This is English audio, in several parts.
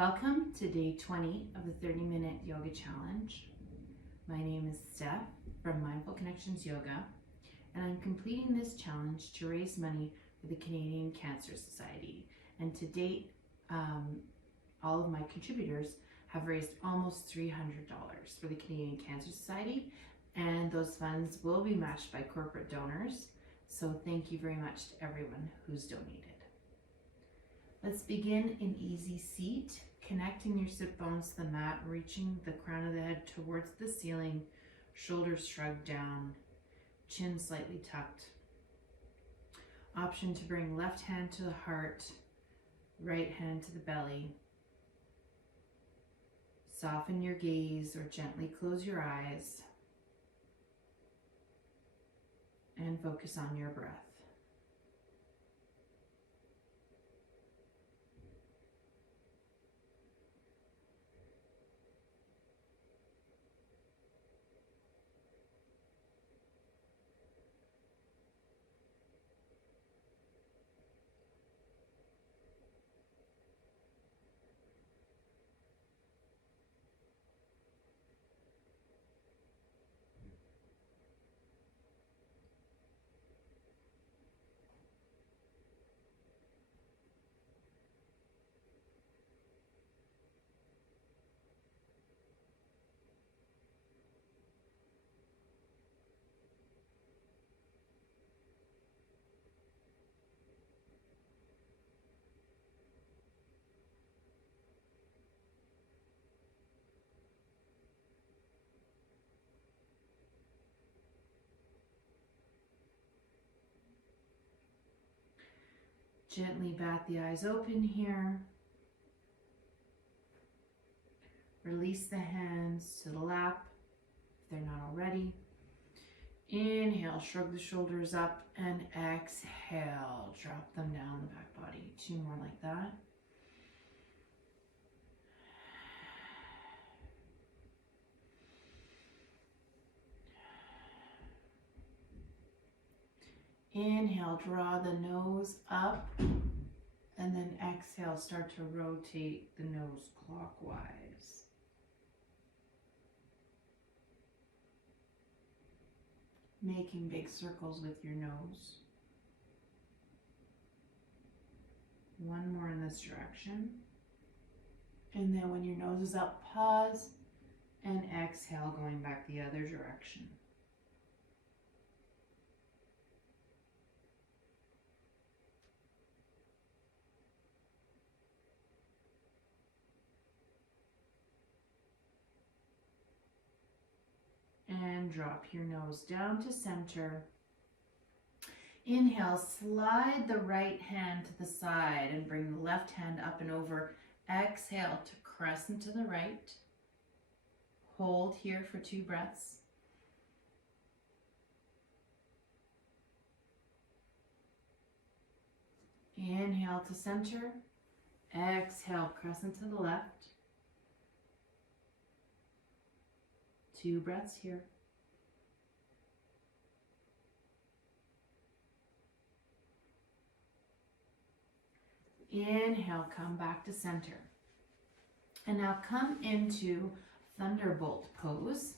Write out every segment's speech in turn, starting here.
Welcome to day 20 of the 30-minute yoga challenge. My name is Steph from Mindful Connections Yoga, and I'm completing this challenge to raise money for the Canadian Cancer Society. And to date, all of my contributors have raised almost $300 for the Canadian Cancer Society, and those funds will be matched by corporate donors. So thank you very much to everyone who's donated. Let's begin in easy seat, connecting your sit bones to the mat, reaching the crown of the head towards the ceiling, shoulders shrugged down, chin slightly tucked. Option to bring left hand to the heart, right hand to the belly. Soften your gaze or gently close your eyes and focus on your breath. Gently bat the eyes open here. Release the hands to the lap if they're not already. Inhale, shrug the shoulders up, and exhale, drop them down the back body. 2 more like that. Inhale, draw the nose up, and then exhale, start to rotate the nose clockwise. Making big circles with your nose. 1 more in this direction. And then when your nose is up, pause and exhale, going back the other direction. And drop your nose down to center. Inhale, slide the right hand to the side and bring the left hand up and over. Exhale to crescent to the right. Hold here for 2 breaths. Inhale to center. Exhale, crescent to the left. 2 breaths here. Inhale, come back to center. And now come into Thunderbolt pose.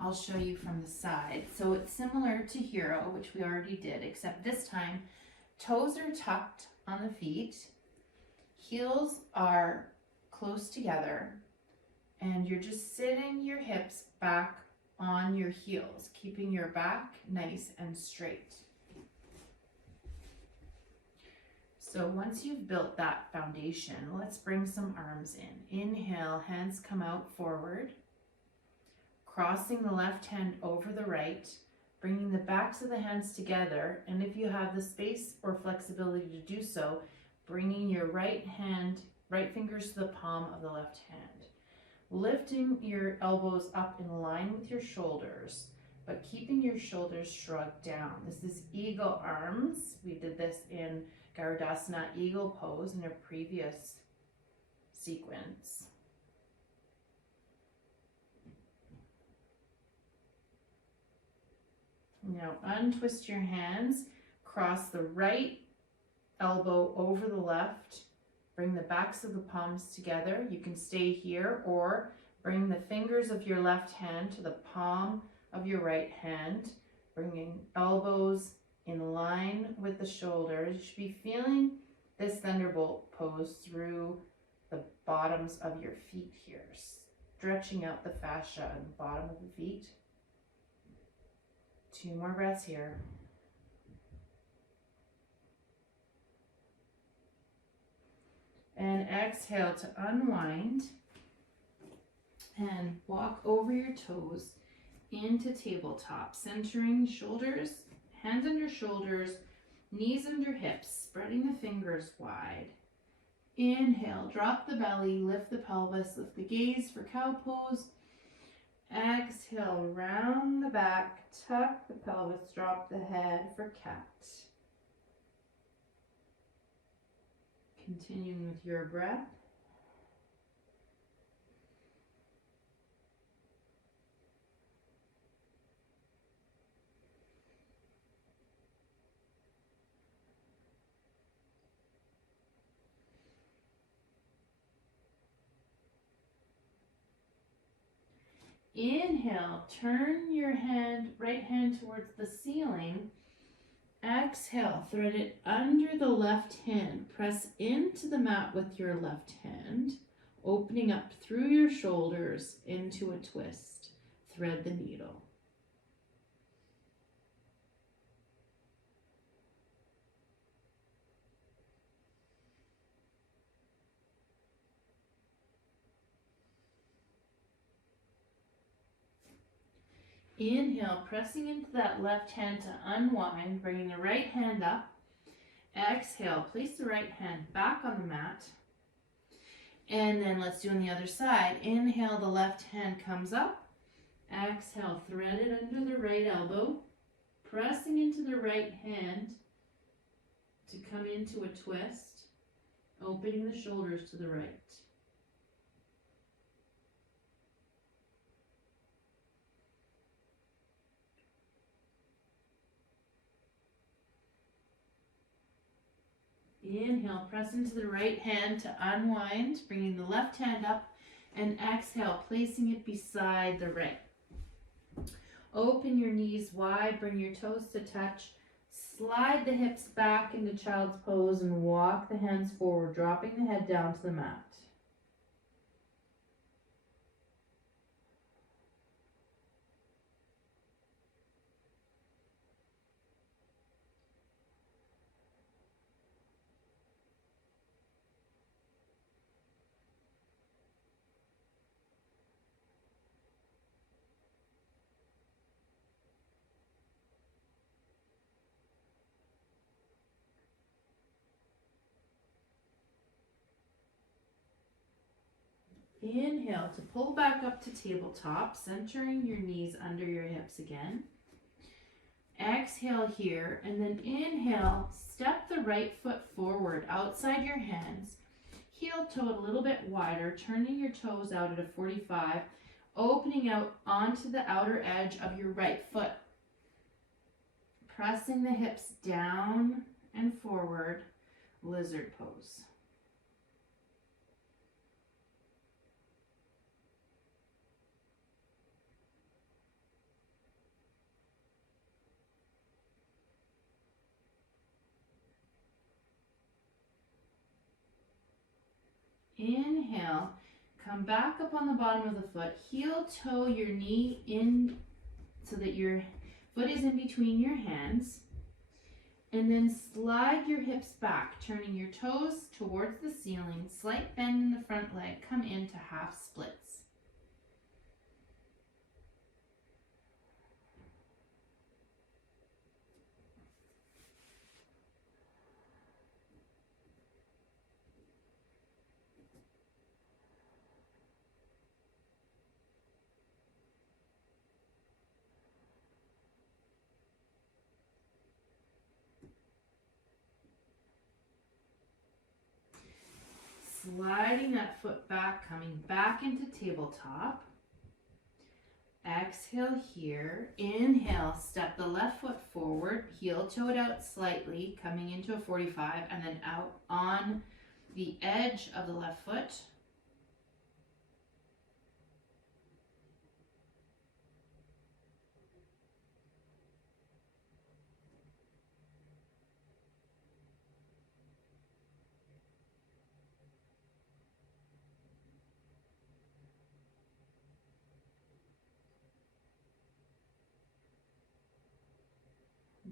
I'll show you from the side. So it's similar to Hero, which we already did, except this time toes are tucked on the feet, heels are close together, and you're just sitting your hips back on your heels, keeping your back nice and straight. So once you've built that foundation, let's bring some arms in. Inhale, hands come out forward, crossing the left hand over the right, bringing the backs of the hands together, and if you have the space or flexibility to do so, bringing your right fingers to the palm of the left hand. Lifting your elbows up in line with your shoulders, but keeping your shoulders shrugged down. This is eagle arms. We did this in Garudasana eagle pose in a previous sequence. Now untwist your hands, cross the right elbow over the left, Bring the backs of the palms together. You can stay here or bring the fingers of your left hand to the palm of your right hand, bringing elbows in line with the shoulders. You should be feeling this thunderbolt pose through the bottoms of your feet here, stretching out the fascia at the bottom of the feet. 2 more breaths here. And exhale to unwind and walk over your toes into tabletop, centering shoulders, hands under shoulders, knees under hips, spreading the fingers wide. Inhale, drop the belly, lift the pelvis, lift the gaze for cow pose. Exhale, round the back, tuck the pelvis, drop the head for cat. Continuing with your breath. Inhale, turn your right hand towards the ceiling. Exhale, thread it under the left hand. Press into the mat with your left hand, opening up through your shoulders into a twist. Thread the needle. Inhale, pressing into that left hand to unwind, bringing the right hand up. Exhale, place the right hand back on the mat. And then let's do on the other side. Inhale, the left hand comes up. Exhale, thread it under the right elbow, pressing into the right hand to come into a twist, opening the shoulders to the right. Inhale, press into the right hand to unwind, bringing the left hand up, and exhale, placing it beside the right. Open your knees wide, bring your toes to touch, slide the hips back into child's pose, and walk the hands forward, dropping the head down to the mat. Inhale to pull back up to tabletop, centering your knees under your hips again. Exhale here, and then inhale, step the right foot forward outside your hands. Heel toe a little bit wider, turning your toes out at a 45, opening out onto the outer edge of your right foot. Pressing the hips down and forward, lizard pose. Inhale, come back up on the bottom of the foot, heel toe your knee in so that your foot is in between your hands, and then slide your hips back, turning your toes towards the ceiling, slight bend in the front leg, come into half splits. Sliding that foot back, coming back into tabletop. Exhale here. Inhale, step the left foot forward, heel toe it out slightly, coming into a 45, and then out on the edge of the left foot.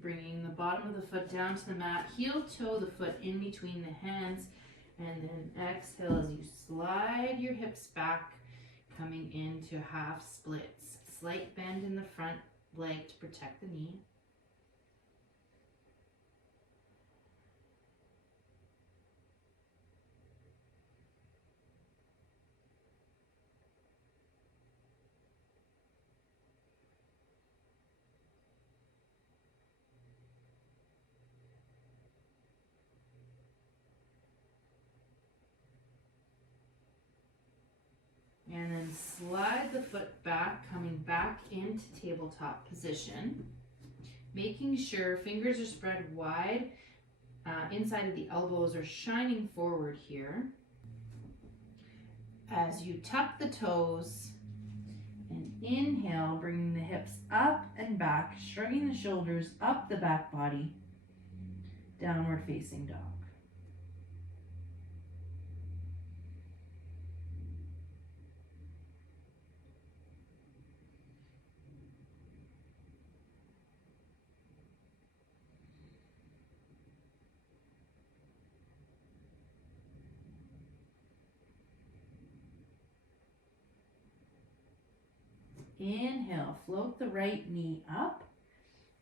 Bringing the bottom of the foot down to the mat, heel toe the foot in between the hands, and then exhale as you slide your hips back, coming into half splits. Slight bend in the front leg to protect the knee. And then slide the foot back, coming back into tabletop position. Making sure fingers are spread wide, inside of the elbows are shining forward here. As you tuck the toes and inhale, bringing the hips up and back, shrugging the shoulders up the back body, downward facing dog. Inhale, float the right knee up.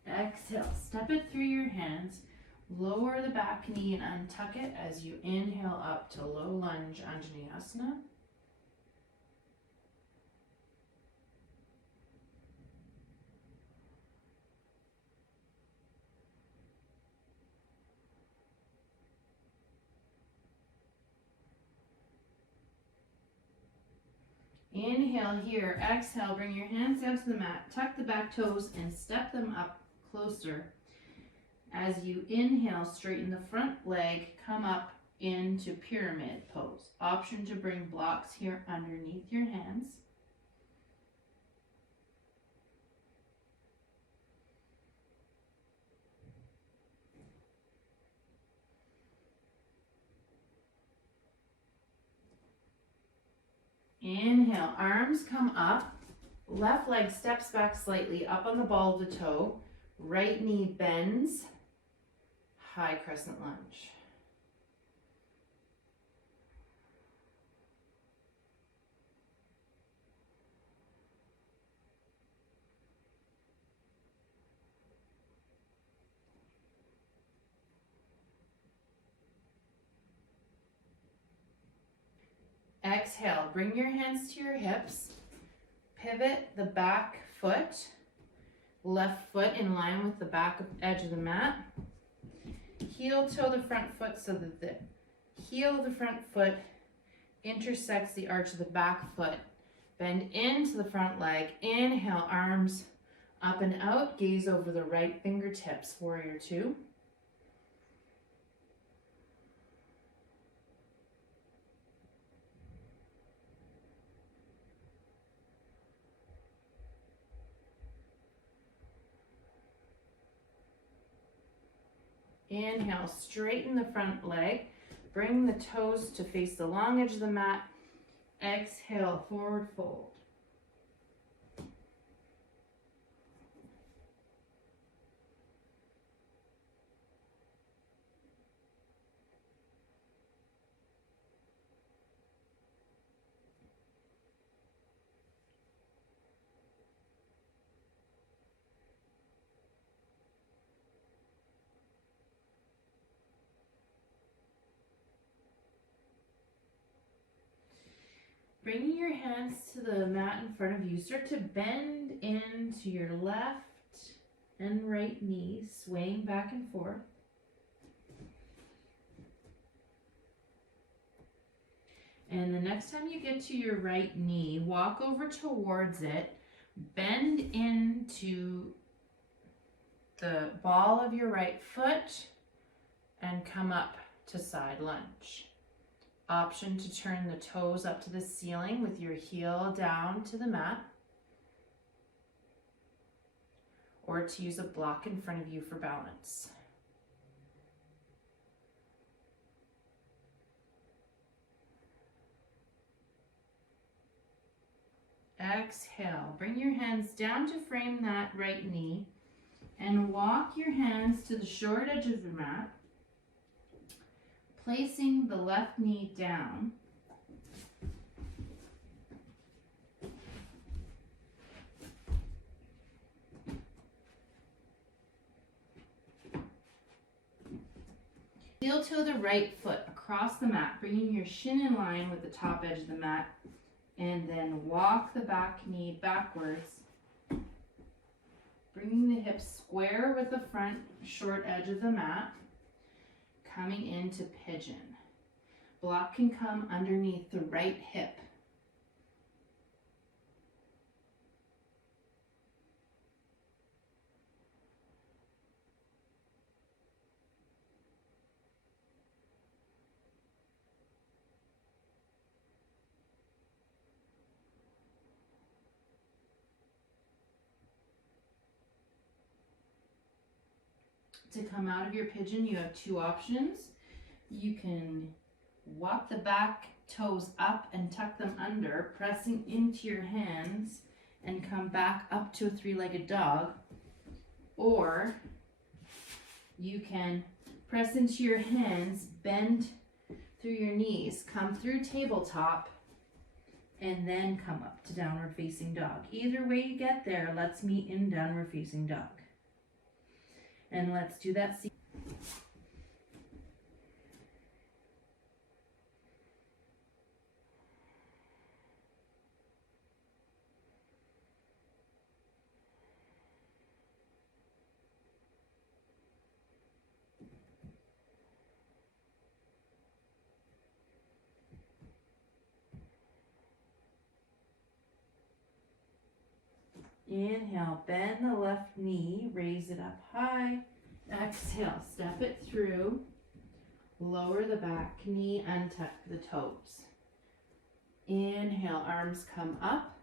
Exhale, step it through your hands. Lower the back knee and untuck it as you inhale up to low lunge Anjaneyasana. Inhale here, exhale, bring your hands down to the mat, tuck the back toes and step them up closer. As you inhale, straighten the front leg, come up into pyramid pose. Option to bring blocks here underneath your hands. Inhale, arms come up, left leg steps back slightly up on the ball of the toe, right knee bends, high crescent lunge. Exhale, bring your hands to your hips, pivot the back foot, left foot in line with the back edge of the mat, heel toe the front foot so that the heel of the front foot intersects the arch of the back foot. Bend into the front leg, inhale, arms up and out, gaze over the right fingertips, warrior two. Inhale, straighten the front leg, bring the toes to face the long edge of the mat. Exhale, forward fold. Bringing your hands to the mat in front of you, start to bend into your left and right knee, swaying back and forth. And the next time you get to your right knee, walk over towards it, bend into the ball of your right foot, and come up to side lunge. option to turn the toes up to the ceiling with your heel down to the mat, or to use a block in front of you for balance. Exhale, bring your hands down to frame that right knee and walk your hands to the short edge of the mat, placing the left knee down. Heel toe the right foot across the mat, bringing your shin in line with the top edge of the mat, and then walk the back knee backwards, bringing the hips square with the front short edge of the mat, coming into pigeon. Block can come underneath the right hip. To come out of your pigeon, you have two options. You can walk the back toes up and tuck them under, pressing into your hands, and come back up to a three-legged dog. Or you can press into your hands, bend through your knees, come through tabletop, and then come up to downward facing dog. Either way you get there, let's meet in downward facing dog. And let's do that. Inhale, bend the left knee, raise it up high. Exhale, step it through, lower the back knee, untuck the toes. Inhale, arms come up,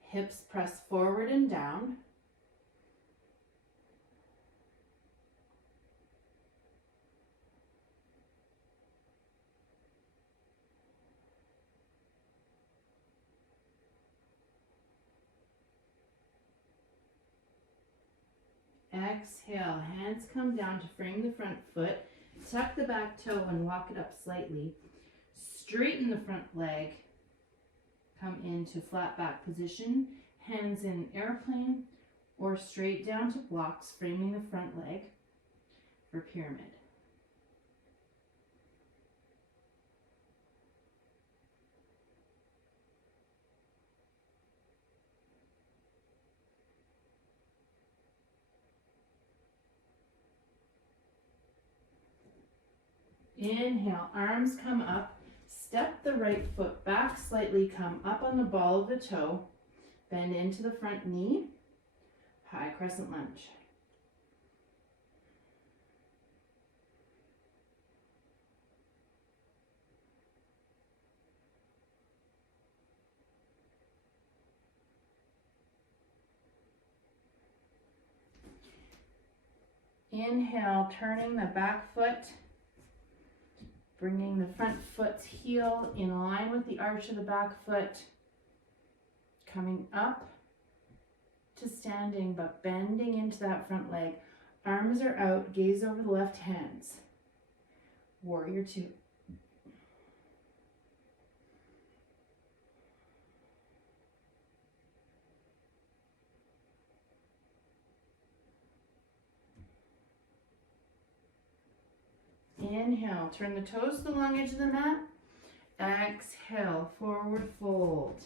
hips press forward and down. Exhale, hands come down to frame the front foot, tuck the back toe and walk it up slightly. Straighten the front leg, come into flat back position, hands in airplane or straight down to blocks, framing the front leg for pyramid. Inhale, arms come up, step the right foot back slightly, come up on the ball of the toe, bend into the front knee, high crescent lunge. Inhale, turning the back foot, bringing the front foot's heel in line with the arch of the back foot, coming up to standing but bending into that front leg. Arms are out, gaze over the left hands. Warrior two. Inhale, turn the toes to the long edge of the mat. Exhale, forward fold.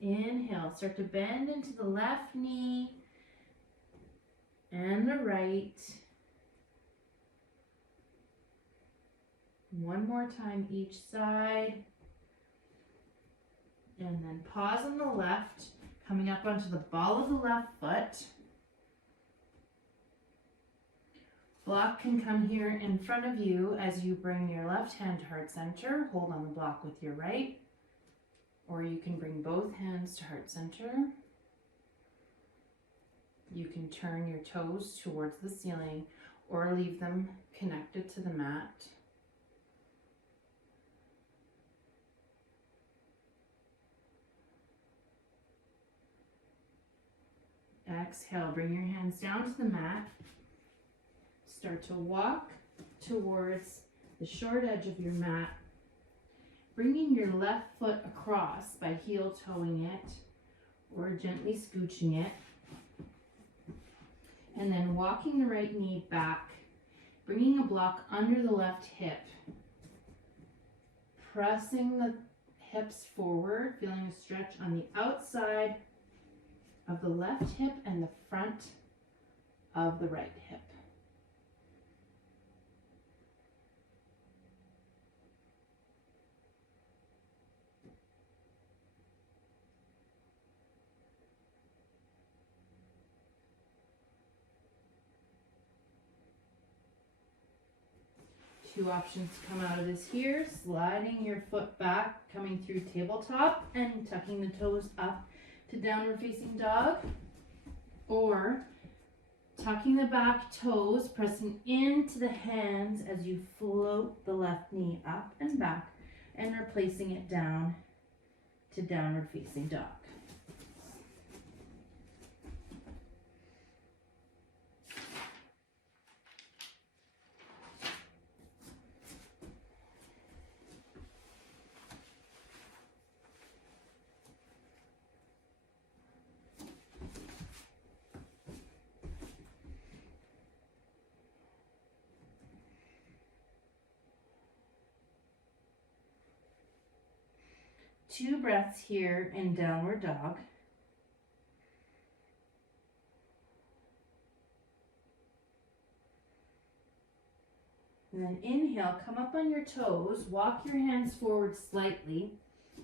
Inhale, start to bend into the left knee and the right. One more time each side. And then pause on the left, coming up onto the ball of the left foot. Block can come here in front of you as you bring your left hand to heart center. Hold on the block with your right. Or you can bring both hands to heart center. You can turn your toes towards the ceiling or leave them connected to the mat. Exhale, bring your hands down to the mat. Start to walk towards the short edge of your mat, bringing your left foot across by heel toeing it or gently scooching it. And then walking the right knee back, bringing a block under the left hip, pressing the hips forward, feeling a stretch on the outside of the left hip and the front of the right hip. Two options to come out of this here, sliding your foot back, coming through tabletop and tucking the toes up to downward facing dog, or tucking the back toes, pressing into the hands as you float the left knee up and back and replacing it down to downward facing dog. Two breaths here in downward dog. And then inhale, come up on your toes, walk your hands forward slightly,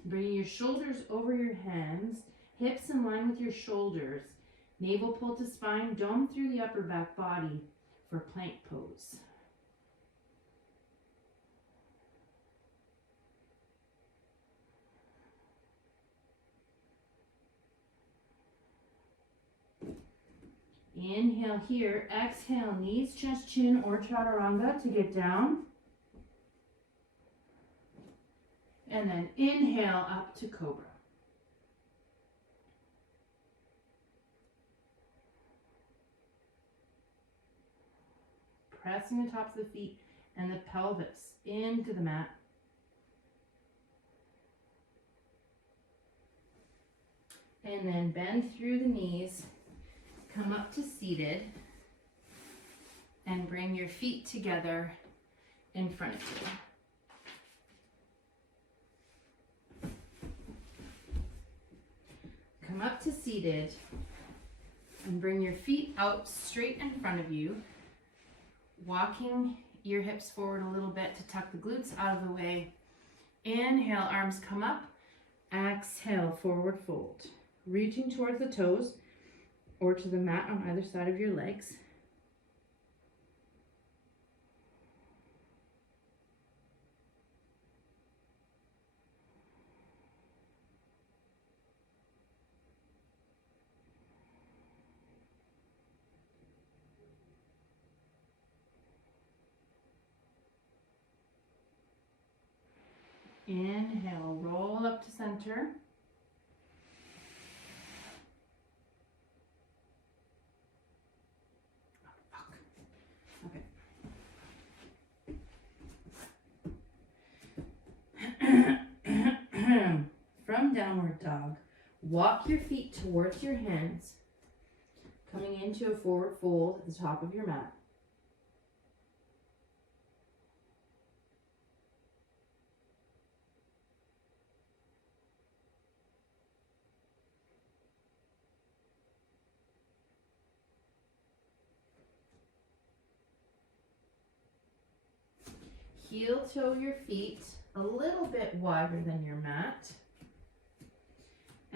bringing your shoulders over your hands, hips in line with your shoulders, navel pull to spine, dome through the upper back body for plank pose. Inhale here, exhale, knees, chest, chin, or chaturanga to get down. And then inhale up to cobra. Pressing the tops of the feet and the pelvis into the mat. And then bend through the knees. Come up to seated and bring your feet together in front of you. Come up to seated and bring your feet out straight in front of you, walking your hips forward a little bit to tuck the glutes out of the way. Inhale, arms come up. Exhale, forward fold. Reaching towards the toes or to the mat on either side of your legs. Inhale, roll up to center. From downward dog, walk your feet towards your hands, coming into a forward fold at the top of your mat. heel toe your feet a little bit wider than your mat.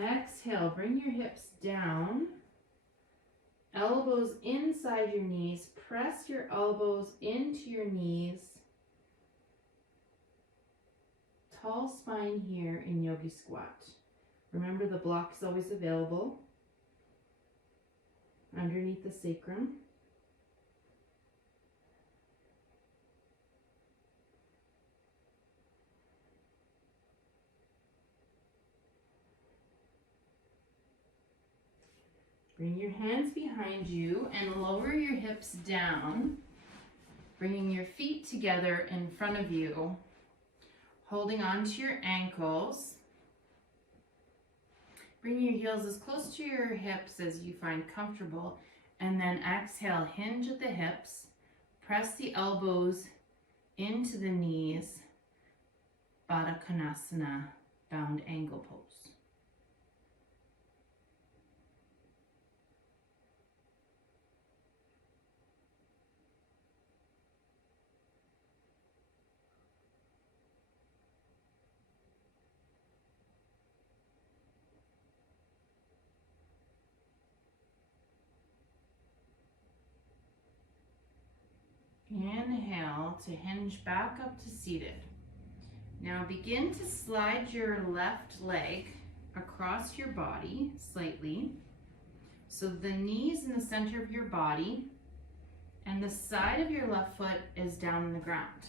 Exhale, bring your hips down. Elbows inside your knees. Press your elbows into your knees. Tall spine here in yogi squat. Remember, the block is always available underneath the sacrum. Bring your hands behind you and lower your hips down, bringing your feet together in front of you, holding on to your ankles. Bring your heels as close to your hips as you find comfortable, and then exhale, hinge at the hips, press the elbows into the knees, Baddha Konasana, bound angle pose. Inhale to hinge back up to seated. Now begin to slide your left leg across your body slightly. So the knee is in the center of your body and the side of your left foot is down on the ground.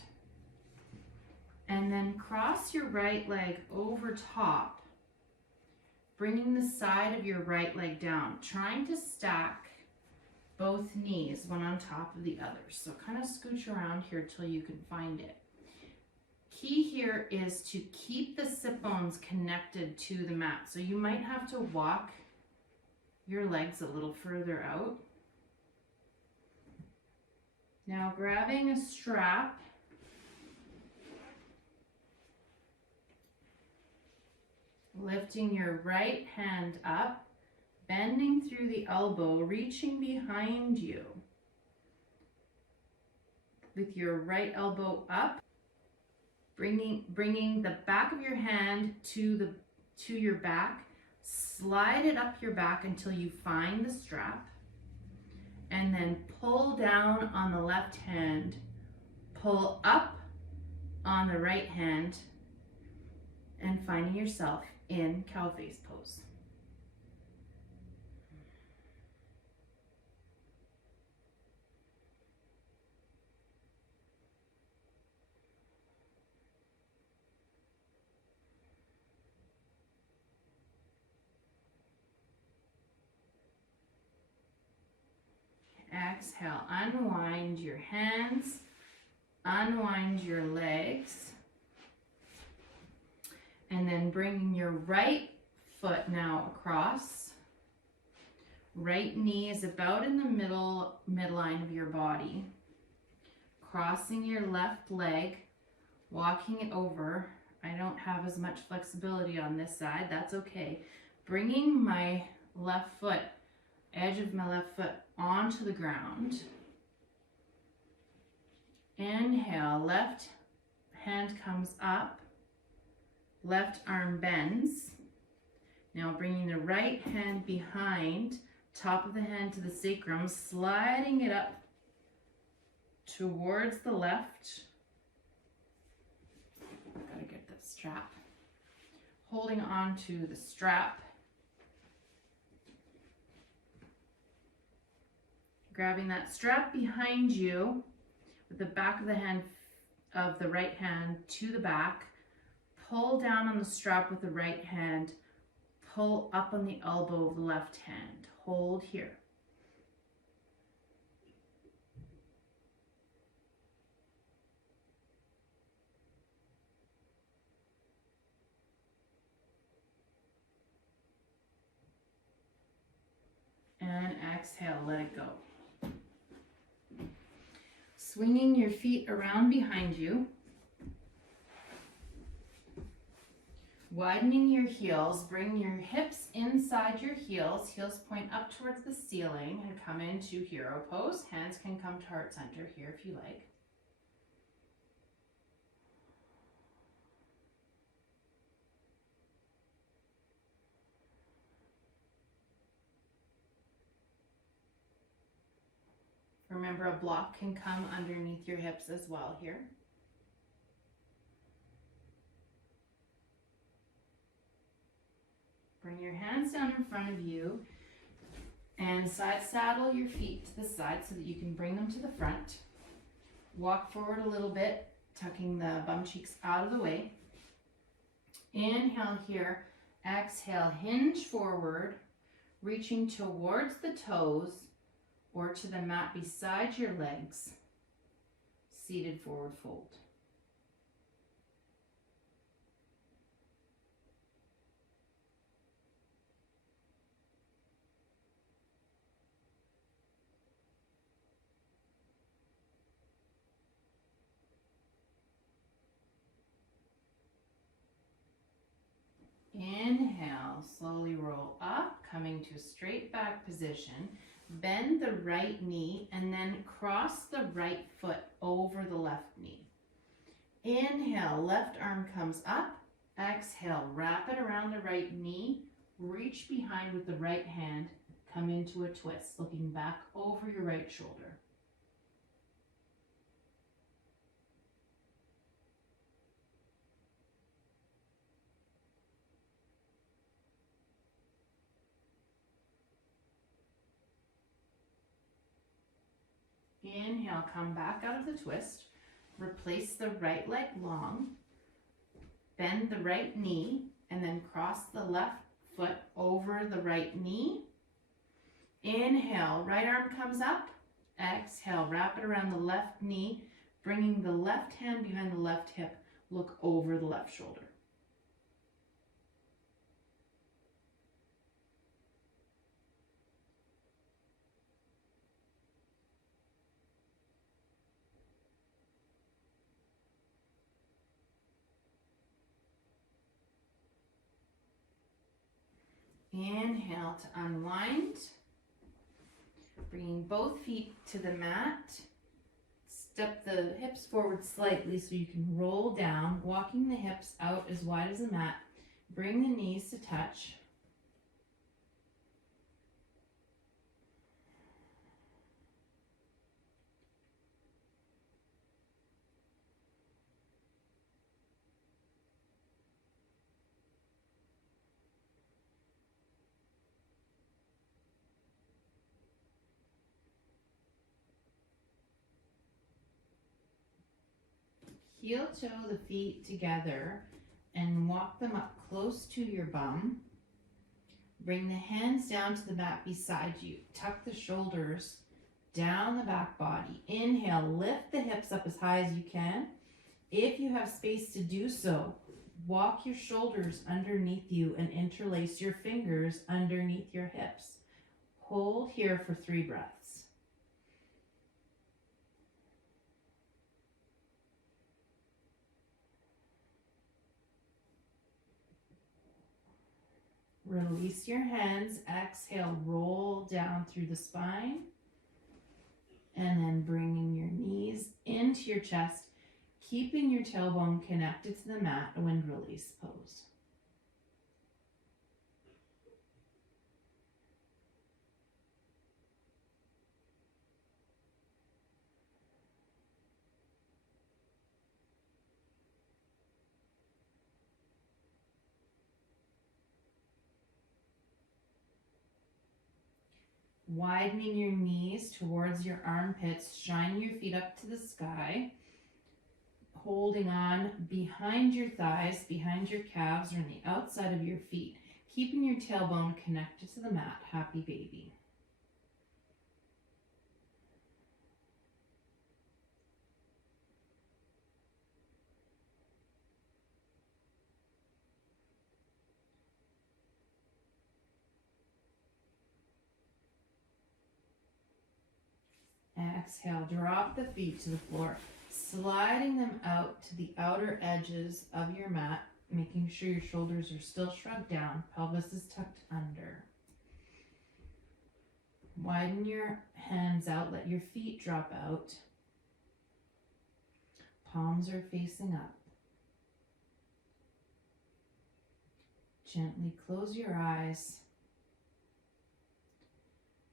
And then cross your right leg over top, bringing the side of your right leg down, trying to stack both knees, one on top of the other. So kind of scooch around here till you can find it. Key here is to keep the sit bones connected to the mat. So you might have to walk your legs a little further out. Now grabbing a strap, lifting your right hand up, bending through the elbow, reaching behind you with your right elbow up, bringing the back of your hand to your back, slide it up your back until you find the strap, and then pull down on the left hand, pull up on the right hand, and finding yourself in cow face pose. Exhale, unwind your hands, unwind your legs, and then bringing your right foot now across. Right knee is about in the midline of your body. Crossing your left leg, walking it over. I don't have as much flexibility on this side, that's okay. Bringing my left foot, edge of my left foot onto the ground. Inhale, left hand comes up, left arm bends. Now bringing the right hand behind, top of the hand to the sacrum, sliding it up towards the left. Gotta get the strap. Holding on to the strap. Grabbing that strap behind you with the back of the hand of the right hand to the back. Pull down on the strap with the right hand. Pull up on the elbow of the left hand. Hold here. And exhale, let it go. Swinging your feet around behind you. Widening your heels, bring your hips inside your heels. Heels point up towards the ceiling and come into hero pose. Hands can come to heart center here if you like. Remember, a block can come underneath your hips as well here. Bring your hands down in front of you and side saddle your feet to the side so that you can bring them to the front. Walk forward a little bit, tucking the bum cheeks out of the way. Inhale here. Exhale, hinge forward, reaching towards the toes or to the mat beside your legs. Seated forward fold. Inhale, slowly roll up, coming to a straight back position. Bend the right knee and then cross the right foot over the left knee. Inhale, left arm comes up. Exhale, wrap it around the right knee. Reach behind with the right hand. Come into a twist, looking back over your right shoulder. Inhale, come back out of the twist. Replace the right leg long. Bend the right knee and then cross the left foot over the right knee. Inhale, right arm comes up. Exhale, wrap it around the left knee, bringing the left hand behind the left hip. Look over the left shoulder. Inhale to unwind, bringing both feet to the mat. Step the hips forward slightly so you can roll down, walking the hips out as wide as the mat. Bring the knees to touch. Heel toe the feet together and walk them up close to your bum. Bring the hands down to the mat beside you. Tuck the shoulders down the back body. Inhale, lift the hips up as high as you can. If you have space to do so, walk your shoulders underneath you and interlace your fingers underneath your hips. Hold here for 3 breaths. Release your hands. Exhale, roll down through the spine. And then bringing your knees into your chest, keeping your tailbone connected to the mat, a wind release pose. Widening your knees towards your armpits, shining your feet up to the sky, holding on behind your thighs, behind your calves, or on the outside of your feet, keeping your tailbone connected to the mat, happy baby. Exhale, drop the feet to the floor, sliding them out to the outer edges of your mat, making sure your shoulders are still shrugged down, pelvis is tucked under. Widen your hands out, let your feet drop out. Palms are facing up. Gently close your eyes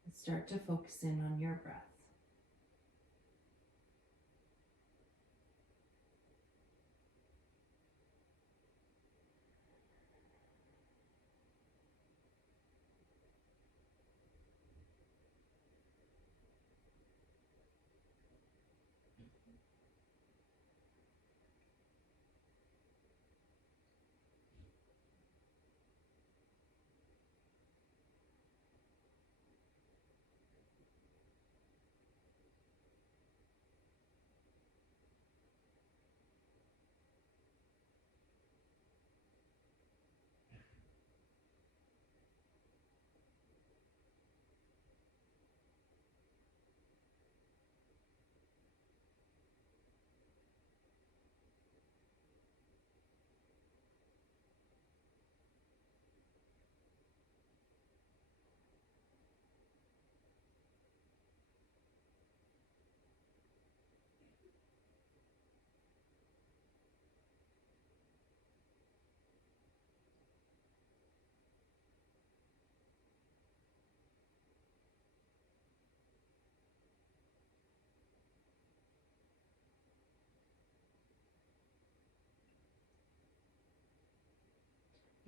and start to focus in on your breath.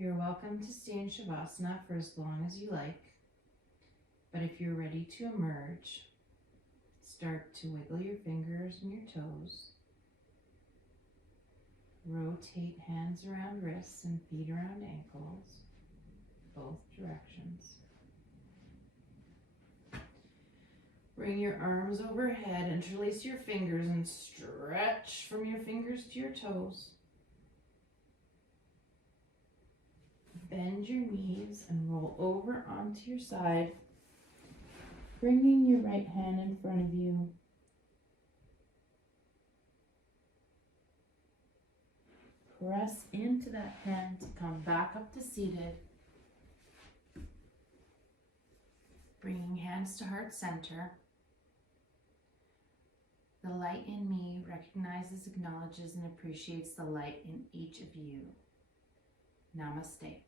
You're welcome to stay in Shavasana for as long as you like, but if you're ready to emerge, start to wiggle your fingers and your toes. Rotate hands around wrists and feet around ankles, both directions. Bring your arms overhead, interlace your fingers and stretch from your fingers to your toes. Bend your knees and roll over onto your side, bringing your right hand in front of you. Press into that hand to come back up to seated. Bringing hands to heart center. The light in me recognizes, acknowledges, and appreciates the light in each of you. Namaste.